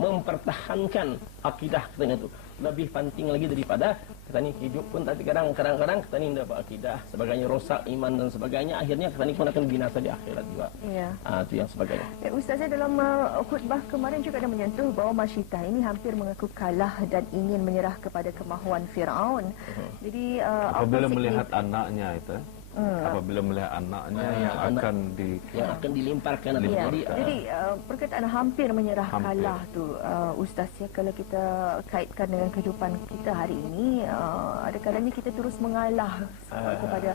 mempertahankan akidah kita itu lebih penting lagi daripada kita ni hidup pun, tapi kadang-kadang kita ni dapat akidah sebagainya, rosak iman dan sebagainya, akhirnya kita ni pun akan binasa di akhirat juga. Ya. Itu yang sebagainya. Ustaz, dalam khutbah kemarin juga ada menyentuh bahawa Masyitah ini hampir mengaku kalah dan ingin menyerah kepada kemahuan Firaun. Jadi apabila melihat anaknya itu, apabila melihat anaknya yang akan dilemparkan. Jadi perkataan hampir menyerah kalah tu, Ustaz, ya, kalau kita kaitkan dengan kehidupan kita hari ini, ada kalanya kita terus mengalah kepada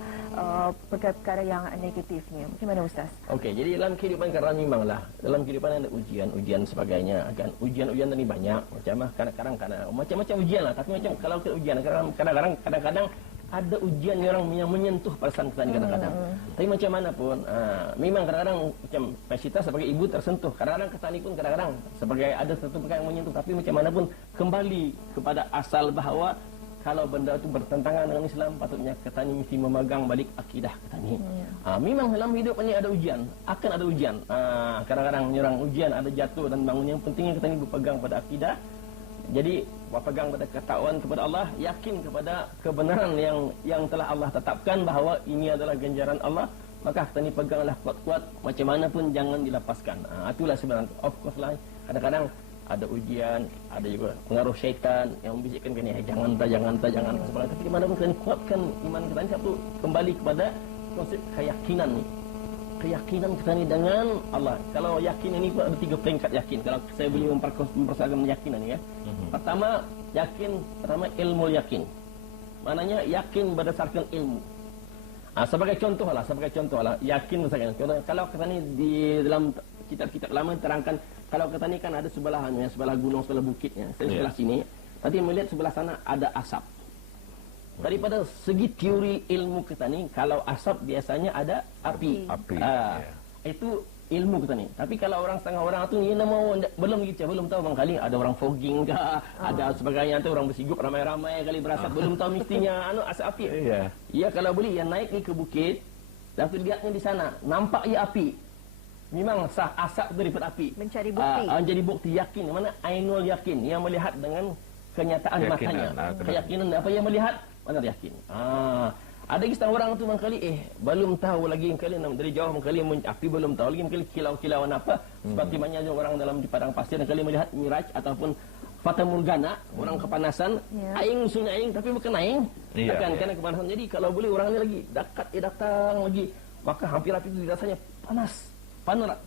perkara-perkara yang negatifnya. Macam mana, Ustaz? Okey, jadi dalam kehidupan kerana memanglah dalam kehidupan ada ujian sebagainya, kan ujian tadi banyak kadang-kadang macam-macam ujian lah, tapi macam kalau kita ujian kadang-kadang ada ujian yang menyentuh perasaan kita kadang-kadang. Tapi macam mana pun, memang kadang-kadang macam Masyitah sebagai ibu tersentuh. Kadang-kadang kita ni pun kadang-kadang sebagai ada satu perkara yang menyentuh. Tapi macam mana pun kembali kepada asal bahawa kalau benda itu bertentangan dengan Islam, patutnya kita ni mesti memegang balik akidah kita ni. Memang dalam hidup ini ada ujian, akan ada ujian. Kadang-kadang nyerang ujian, ada jatuh dan bangun. Yang pentingnya kita ni berpegang pada akidah. Jadi berpegang pada ketakwaan kepada Allah, yakin kepada kebenaran yang telah Allah tetapkan bahawa ini adalah ganjaran Allah, maka kita ni peganglah kuat-kuat, macam mana pun jangan dilepaskan. Itulah sebenarnya. Of course lah, kadang-kadang ada ujian, ada juga pengaruh syaitan yang membisikkan kini jangan sebagainya. Tapi mana pun kita ni kuatkan iman kita ni, satu kembali kepada konsep keyakinan ni. Keyakinan kita ni dengan Allah. Kalau yakin ini pun ada 3 peringkat yakin. Kalau saya boleh mempersoalkan keyakinan ni, ya. Pertama ilmu yakin. Maknanya yakin berdasarkan ilmu. Sebagai contoh lah, yakin berdasarkan contoh. Kalau kita ni di dalam kitab-kitab lama terangkan, kalau kita ni kan ada sebelah gunung, sebelah bukitnya. Saya sebelah sini, nanti melihat sebelah sana ada asap. Daripada segi teori ilmu kita ni, kalau asap biasanya ada api. Itu ilmu kita ni. Tapi kalau setengah orang tu ni belum tahu bangkali ada orang fogging ke, ada sebagainya tu, orang bersigup ramai-ramai kali berasap, belum tahu mestinya asap api. Ya, kalau boleh yang naik ni ke bukit, dan tu lihatnya di sana, nampak ya api. Memang sah asap daripada api. Mencari bukti yakin, mana ainul yakin, yang melihat dengan kenyataan matanya. Keyakinan apa yang melihat, mana yakin. Ada setengah orang tu mengkali belum tahu lagi mengkali dari jauh mengkali api belum tahu lagi mengkali kilau-kilauan apa, seperti banyak orang dalam di padang pasir mengkali melihat miraj ataupun fata morgana, orang kepanasan, aing sunyi aing tapi bukan aing. Karena kepanasan. Jadi kalau boleh orang ni lagi datang lagi, maka hampir api itu rasanya panas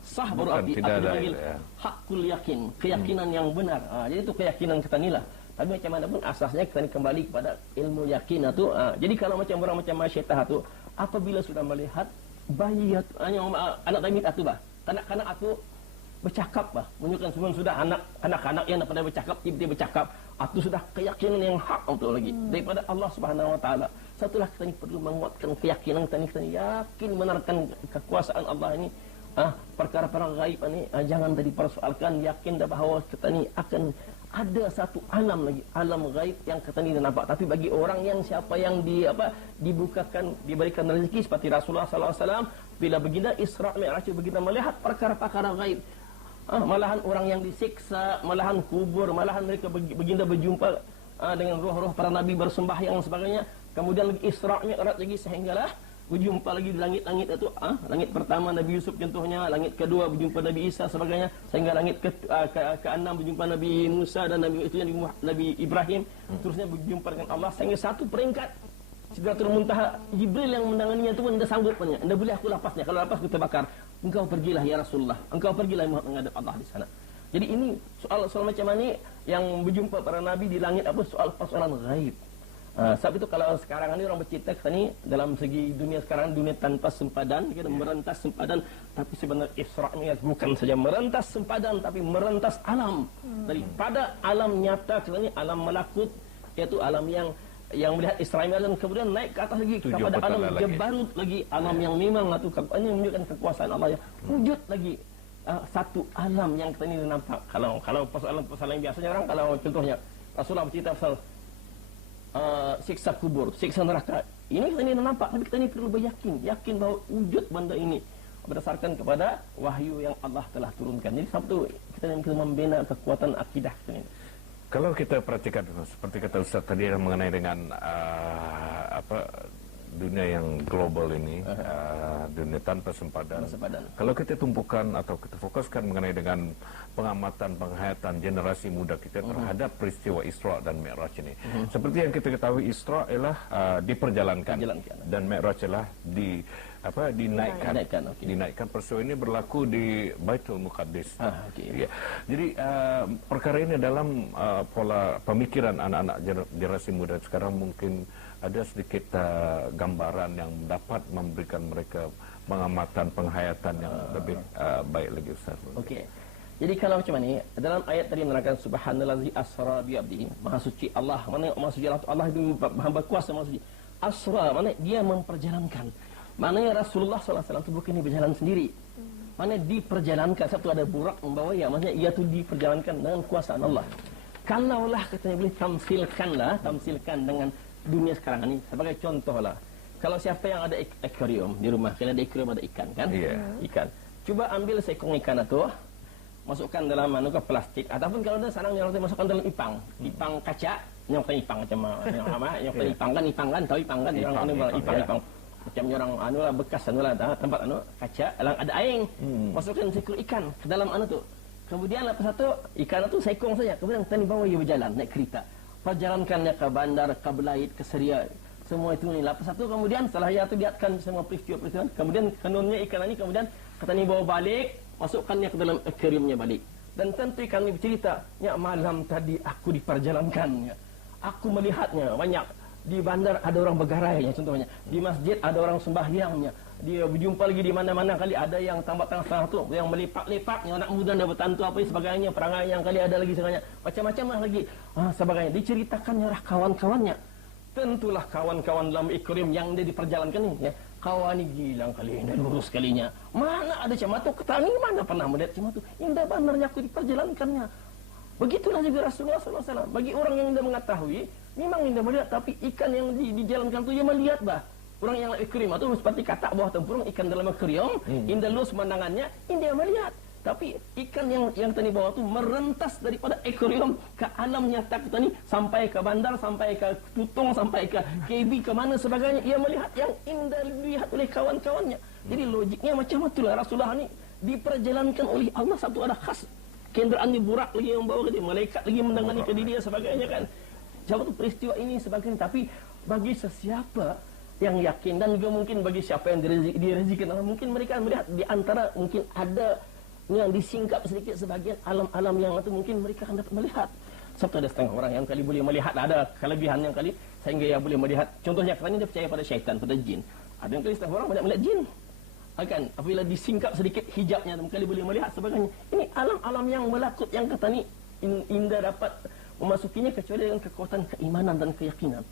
sah baru api dipanggil hakul yakin, keyakinan yang benar. Jadi itu keyakinan kita ni lah. Tapi macam mana pun asasnya kita kembali kepada ilmu yakin itu. Jadi kalau macam orang macam Masyitah itu, apabila sudah melihat bayi anak tamit itu kanak-kanak itu bercakap menunjukkan semua sudah anak-anak yang pada bercakap, tiba-tiba bercakap, itu sudah keyakinan yang hak untuk lagi daripada Allah Subhanahu Wa Taala. Satulah kita ni perlu menguatkan keyakinan kita ni yakin benarkan kekuasaan Allah ini. Perkara-perkara gaib ini jangan dipersoalkan, yakin dah bahawa kita ni akan ada satu alam lagi, alam gaib yang kita ni nampak. Tapi bagi orang yang siapa yang dibukakan, diberikan rezeki seperti Rasulullah sallallahu alaihi wasallam, bila baginda Isra Mi'raj, baginda melihat perkara-perkara gaib. Malahan orang yang disiksa, malahan kubur, malahan mereka baginda berjumpa dengan roh-roh para nabi bersembahyang dan sebagainya. Kemudian lagi Isra Mi'raj lagi, sehinggalah berjumpa lagi di langit-langit itu. Langit pertama Nabi Yusuf contohnya, langit kedua berjumpa Nabi Isa sebagainya, sehingga langit ke-6 berjumpa Nabi Musa dan Nabi Ibrahim. Terusnya berjumpa dengan Allah sehingga satu peringkat Sidratul Muntaha, Jibril yang menanganinya itu pun anda sanggup punya. Anda boleh aku lepasnya, kalau lepas aku terbakar. Engkau pergilah ya Rasulullah, engkau pergilah menghadap Allah di sana. Jadi ini soal macam mana yang berjumpa para nabi di langit, apa soal persoalan gaib. Sebab itu kalau sekarang ini orang bercerita kita ni dalam segi dunia sekarang, dunia tanpa sempadan, kita merentas sempadan, tapi sebenarnya Isra Mi'raj bukan saja merentas sempadan, tapi merentas alam. Daripada alam nyata kita ni, alam malakut, iaitu alam yang melihat Isra Mi'raj, dan kemudian naik ke atas lagi kepada alam jabarut lagi, alam yang memang itu ini menunjukkan kekuasaan Allah yang wujud lagi. Satu alam yang kita ni nampak. Kalau persoalan biasanya orang, kalau contohnya Rasulullah bercerita pasal siksa kubur, siksa neraka. Ini kita ni nampak, tapi kita ni perlu yakin bahawa wujud benda ini berdasarkan kepada wahyu yang Allah telah turunkan. Jadi sebab tu kita membina kekuatan akidah kita ini. Kalau kita perhatikan seperti kata Ustaz tadi mengenai dengan dunia yang global ini, dunia tanpa sempadan. Kalau kita tumpukan atau kita fokuskan mengenai dengan pengamatan, penghayatan generasi muda kita terhadap peristiwa Isra dan Mi'raj ini. Seperti yang kita ketahui, Isra ialah diperjalankan dan Mi'raj ialah dinaikkan. Dinaikkan. Peristiwa ini berlaku di Baitul Muqaddis. Ya. Jadi perkara ini dalam pola pemikiran anak-anak generasi muda sekarang mungkin ada sedikit gambaran yang dapat memberikan mereka pengamatan, penghayatan yang lebih baik lagi, Ustaz. Okey. Jadi kalau macam ni, dalam ayat tadi menerangkan subhanallazi asra bi abdihi, maha suci Allah. Mana maha suci Allah itu hamba kuasa maha suci. Asra mana dia memperjalankan. Maknanya Rasulullah SAW itu bukan berjalan sendiri. Mana diperjalankan, satu ada burak membawa ya, maksudnya ia tu diperjalankan dengan kuasaan Allah. Kalaulah katanya boleh tamsilkan dengan dunia sekarang ini sebagai contohlah. Kalau siapa yang ada akuarium di rumah, kalau ada akuarium ada ikan kan? Ikan. Cuba ambil seekor ikan itu, masukkan dalam plastik ataupun kalau ada sarang yang masukkan dalam ipang kaca, nyokta ipang macam ipang kan, tahu ipang kan? Ipang. Macam orang bekas tempat kaca, ada air. Masukkan seekor ikan ke dalam tu. Kemudian lepas satu ikan itu sekong saja. Kemudian tadi bawa ia berjalan naik kereta. Perjalankannya ke bandar, ke Belait, ke Seria. Semua itu ni. Lepas satu kemudian setelah ia tu lihatkan semua peristiwa-peristiwa. Kemudian kanunnya ikan ini kemudian kata ni bawa balik, masukkannya ke dalam akuariumnya balik. Dan tentu ikan ini bercerita, ya malam tadi aku diperjalankannya. Aku melihatnya banyak. Di bandar ada orang bergarainya contohnya. Di masjid ada orang sembahyangnya. Dia berjumpa lagi di mana-mana kali ada yang tampak tengah tu, yang melipat-lipat, yang anak muda dah bertantu apa sebagainya, perangai yang kali ada lagi sebagainya. Macam-macam lagi. Sebagainya diceritakannya kawan-kawannya. Tentulah kawan-kawan dalam akuarium yang dia diperjalankan ni, ya. Kawan ni gilang kali, dah lurus kalinya. Mana ada cematu ketangi, mana pernah melihat cematu. Indah bandarnya aku diperjalankannya. Begitulah juga Rasulullah SAW. Bagi orang yang tidak mengetahui, memang indah melihat, tapi ikan yang dijalankan tu dia melihat bah. Orang yang akuarium itu seperti katak bawah tempurung, ikan dalam akuarium, indah lurus pemandangannya, indah melihat. Tapi ikan yang tadi bawah tu merentas daripada akuarium ke alam nyata kita ni, sampai ke bandar, sampai ke tutung, sampai ke KB, ke mana sebagainya. Ia melihat yang indah dilihat oleh kawan-kawannya. Jadi logiknya macam itulah Rasulullah ni diperjalankan oleh Allah, satu ada khas. Kenderaan ni burak lagi yang bawa ke dia, malaikat lagi mendangani ke dia sebagainya kan. Jawab tu peristiwa ini sebagainya. Tapi bagi sesiapa yang yakin dan juga mungkin bagi siapa yang direzekikan Allah, mungkin mereka melihat di antara mungkin ada yang disingkap sedikit sebagian alam-alam yang itu mungkin mereka akan dapat melihat. Sebab ada setengah orang yang kali boleh melihat, ada kelebihan yang kali sehingga ia boleh melihat. Contohnya katanya dia percaya pada syaitan, pada jin. Ada yang kali setengah orang banyak melihat jin. Akan apabila disingkap sedikit hijabnya kali boleh melihat sebagainya. Ini alam-alam yang melakut yang kata ni indah dapat memasukinya kecuali dengan kekuatan keimanan dan keyakinan.